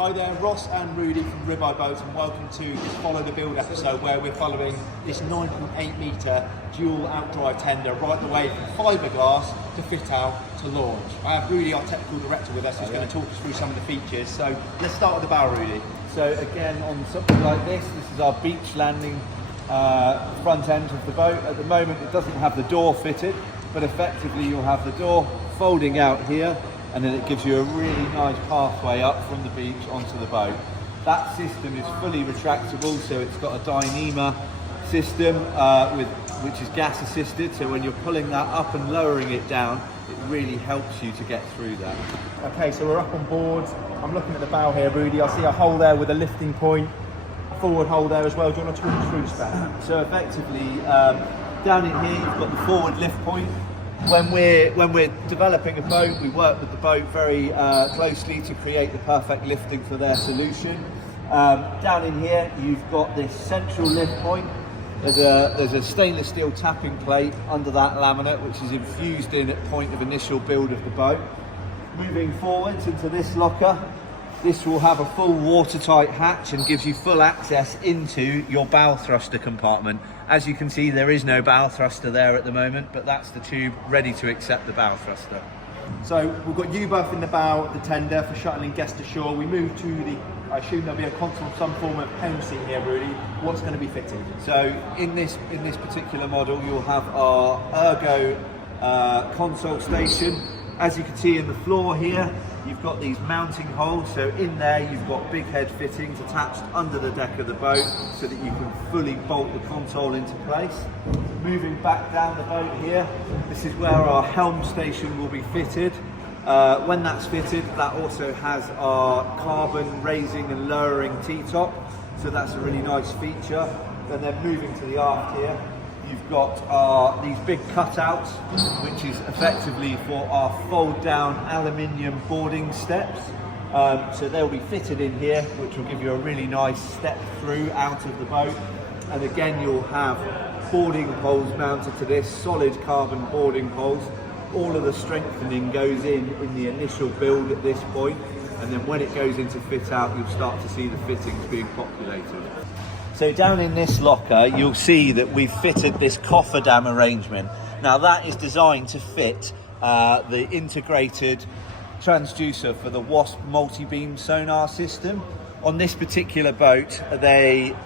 Hi there, Ross and Rudie from Ribeye Boats, and welcome to this Follow the Build episode where we're following this 9.8 metre dual outdrive tender right the way from fiberglass to fit out to launch. I have Rudie, our technical director, with us, who's going to talk us through some of the features. So let's start with the bow, Rudie. So again, on something like this is our beach landing front end of the boat. At the moment it doesn't have the door fitted, but effectively you'll have the door folding out here, and then it gives you a really nice pathway up from the beach onto the boat. That system is fully retractable, so it's got a Dyneema system which is gas assisted, so when you're pulling that up and lowering it down, it really helps you to get through that. Okay, so we're up on board. I'm looking at the bow here, Rudie. I see a hole there with a lifting point, a forward hole there as well. Do you want to talk us through the spec? So effectively, down in here you've got the forward lift point. When we're developing a boat, we work with the boat very closely to create the perfect lifting for their solution. Down in here, you've got this central lift point. There's a stainless steel tapping plate under that laminate, which is infused in at point of initial build of the boat. Moving forwards into this locker, this will have a full watertight hatch and gives you full access into your bow thruster compartment. As you can see, there is no bow thruster there at the moment, but that's the tube ready to accept the bow thruster. So we've got U-berth in the bow of the tender for shuttling guests ashore. We move to the, I assume there'll be a console, some form of helm seat here, Rudie. What's going to be fitted? So in this particular model, you'll have our ergo console station. As you can see in the floor here, you've got these mounting holes, so in there you've got big head fittings attached under the deck of the boat so that you can fully bolt the console into place. Moving back down the boat here, this is where our helm station will be fitted. When that's fitted, that also has our carbon raising and lowering T-top, so that's a really nice feature. And then moving to the aft here, you've got these big cutouts, which is effectively for our fold down aluminium boarding steps. So they'll be fitted in here, which will give you a really nice step through out of the boat. And again, you'll have boarding poles mounted to this, solid carbon boarding poles. All of the strengthening goes in the initial build at this point, and then when it goes into fit out, you'll start to see the fittings being populated. So down in this locker, you'll see that we've fitted this cofferdam arrangement. Now that is designed to fit the integrated transducer for the Wasp multibeam sonar system. On this particular boat, they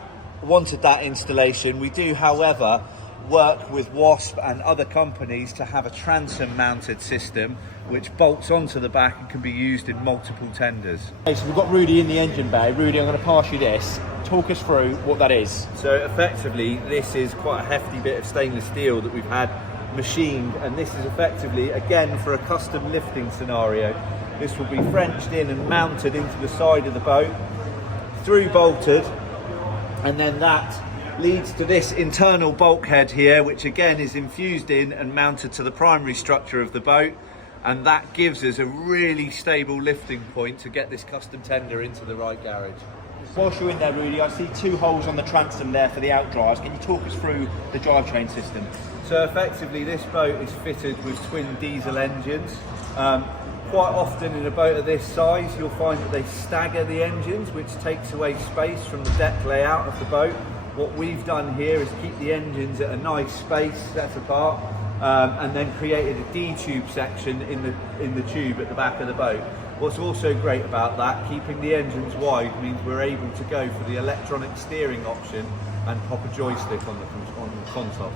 wanted that installation. We do, however, work with Wasp and other companies to have a transom mounted system which bolts onto the back and can be used in multiple tenders. Okay, so we've got Rudie in the engine bay. Rudie, I'm going to pass you this. Talk us through what that is. So effectively, this is quite a hefty bit of stainless steel that we've had machined, and this is effectively, again, for a custom lifting scenario. This will be Frenched in and mounted into the side of the boat, through bolted, and then that leads to this internal bulkhead here, which again is infused in and mounted to the primary structure of the boat, and that gives us a really stable lifting point to get this custom tender into the right garage. Whilst you're in there, Rudie, I see two holes on the transom there for the outdrives. Can you talk us through the drivetrain system? So effectively, this boat is fitted with twin diesel engines. Quite often in a boat of this size, you'll find that they stagger the engines, which takes away space from the deck layout of the boat. What we've done here is keep the engines at a nice space set apart, and then created a D-tube section in the tube at the back of the boat. What's also great about that, keeping the engines wide, means we're able to go for the electronic steering option and pop a joystick on the console.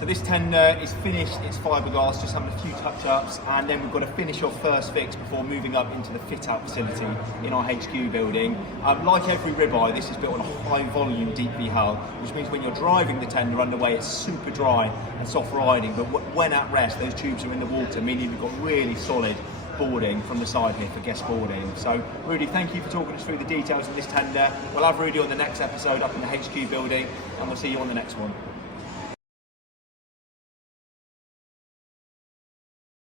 So this tender is finished, it's fiberglass, just having a few touch-ups, and then we've got to finish off first fix before moving up into the fit-out facility in our HQ building. Like every Ribeye, this is built on a high-volume deep V hull, which means when you're driving the tender underway, it's super dry and soft riding, but when at rest, those tubes are in the water, meaning we've got really solid boarding from the side here for guest boarding. So Rudie, thank you for talking us through the details of this tender. We'll have Rudie on the next episode up in the HQ building, and we'll see you on the next one.